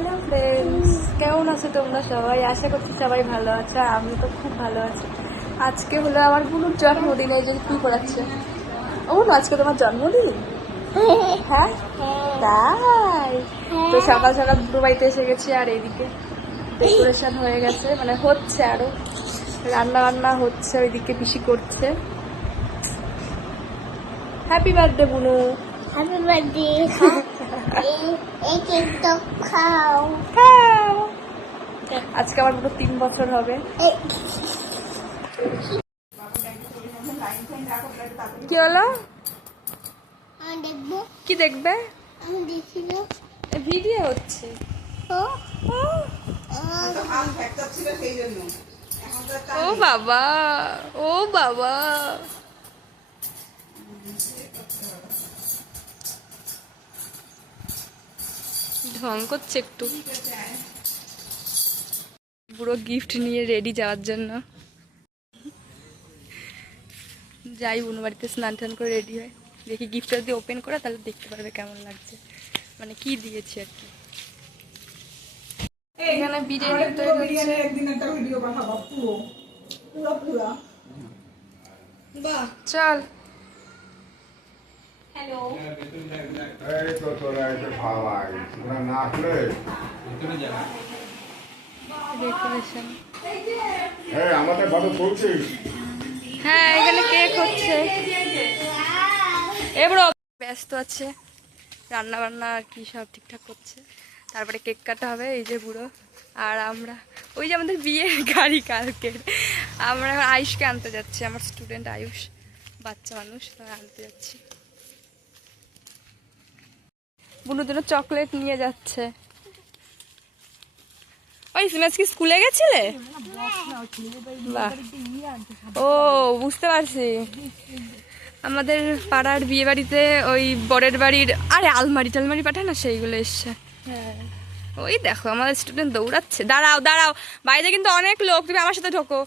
Hello friends, কেমন আছো তোমরা সবাই? আশা করছি সবাই ভালো আছো, আর আমি তো খুব ভালো আছি। আজকে হলো আমার বুনুর জন্মদিন। এই যে কি করাচ্ছে ও, আজকে তোমার জন্মদিন? হ্যাঁ তাই তো সকাল সকাল বুড়ো বাড়িতে এসে গেছি, আর এইদিকে ডেকোরেশন হয়ে গেছে, মানে হচ্ছে আরো রান্না বান্না হচ্ছে, ওইদিকে পিসি করছে। হ্যাপি বার্থডে বুনু। Happy birthday. এই কেকটা খাও। খাও। আজকে আমার পুরো 3 বছর হবে। কি হলো? আমি দেখবো। কি দেখবে? আমি দেখছিল। ভিডিও হচ্ছে। ও ও বাবা, ও বাবা, ঢং করছে একটু। পুরো গিফট নিয়ে রেডি যাওয়ার জন্য। যাই বোন বাড়িতে স্নান টান করে রেডি হয়, দেখি গিফটটা যদি ওপেন করে তাহলে দেখতে পারবে কেমন লাগছে, মানে কি দিয়েছি আর কি। এখানে বিরিয়ানি তৈরি হচ্ছে। একদিন একটা ভিডিও পাঠাবো পুরো পুরো পুরো। বাহ, চল। হ্যালো। এই তো তোরা এটা খাওয়াই তোরা না করে ডেকোরেশন। এই আমাদের ফটো তুলছিস? হ্যাঁ, এখানে কেক হচ্ছে। এবারও ব্যস্ত আছে, রান্না বান্না আর কি সব ঠিকঠাক করছে, তারপরে কেক কাটা হবে। এই যে বুড়ো আর আমরা, ওই যে আমাদের বিয়ের গাড়ি কালকে, আমরা এখন আয়ুষকে আনতে যাচ্ছি, আমার স্টুডেন্ট আয়ুষ, বাচ্চা মানুষ, আনতে যাচ্ছি। বুনুর জন্য চকলেট নিয়ে যাচ্ছে। ওই সিমাজ কি স্কুলে গেছিলে? বাহ, ও বুঝতে পারছি। আমাদের পাড়ার বিয়ে বাড়িতে ওই বরের বাড়ির আরে আলমারি টালমারি পাঠায় না, সেইগুলো এসছে। ওই দেখো আমাদের স্টুডেন্ট দৌড়াচ্ছে। দাঁড়াও দাঁড়াও, বাইরে কিন্তু অনেক লোক, তুমি আমার সাথে ঢোকো।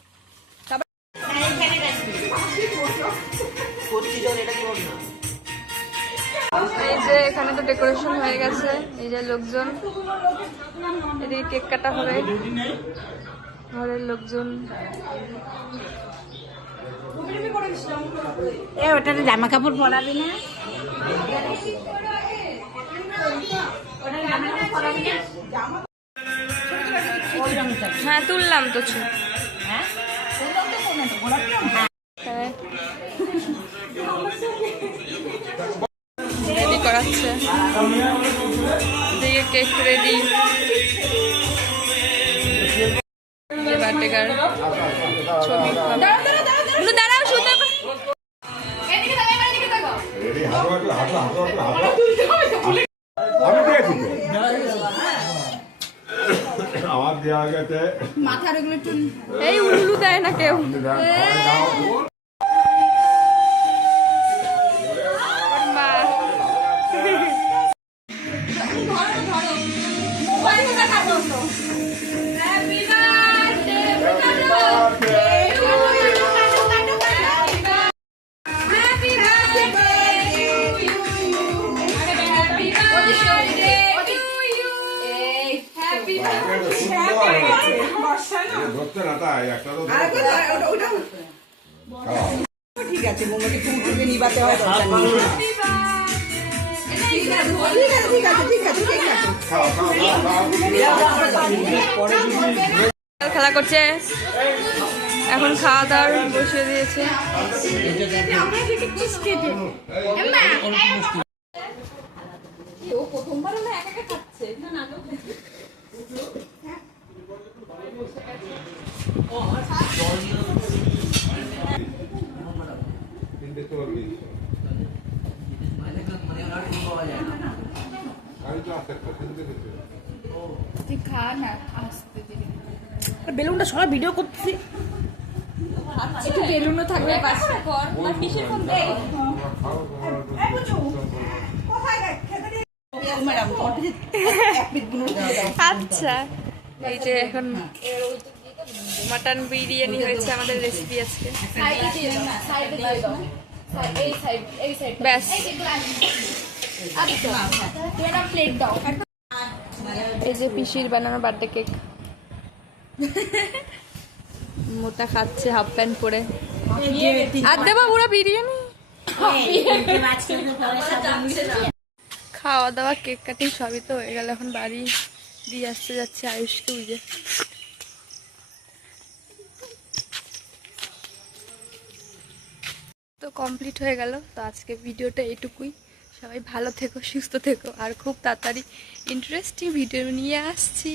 এই যে এখানে তো ডেকোরেশন হয়ে গেছে, এই যে লোকজন, এদিকে কেক কাটা হবে, ঘরের লোকজন। ওটাতে জামা কাপড় পরাবি না? হ্যাঁ তুললাম তো ছবি। হ্যাঁ রেডি করাচ্ছে, দিকে কেক রেডি। বার্থডে গার্ল ছবি। দাঁড়াও শুনতে রেডি হাঁটো হাঁটো হাঁটো হাঁটো হাঁটো আমি দিয়েছি তো আমার দেওয়া গেছে মাথার ওগুলো একটু এই উলু দেয় না কেউ। মা ধরতে না তাই একটা তো ঠিক আছে, মোমোকে চুমচুকে নিবাতে হয় দরকার নেই। ঠিক আছে ঠিক আছে ঠিক আছে ঠিক আছে। খাও খাও খাও খেলা করছে, এখন খাওয়া দাওয়া বসিয়ে দিয়েছে। ও প্রথমবার না একা একা খাচ্ছে। বেলুনটা সবাই ভিডিও করছি। একটু বেলুনও থাকবে পাশে। আর কিসের ফোন দেয়? আচ্ছা, এই যে এখন মাটন বিরিয়ানি হয়েছে আমাদের রেসিপি আজকে। ব্যাস প্লেট দাও। এই যে পিসির বানানো বার্থডে কেক। মোটা খাচ্ছে হাফ প্যান্ট পরে। আর দেবা পুরো বিরিয়ানি। খাওয়া দাওয়া কেক কাটিং সবই তো হয়ে গেল, এখন বাড়ি দিয়ে আসতে যাচ্ছে আয়ুষকে। বুঝে তো কমপ্লিট হয়ে গেল। তো আজকে ভিডিওটা এটুকুই। সবাই ভালো থেকো, সুস্থ থেকো, আর খুব তাড়াতাড়ি ইন্টারেস্টিং ভিডিও নিয়ে আসছি।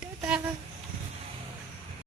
টাটা।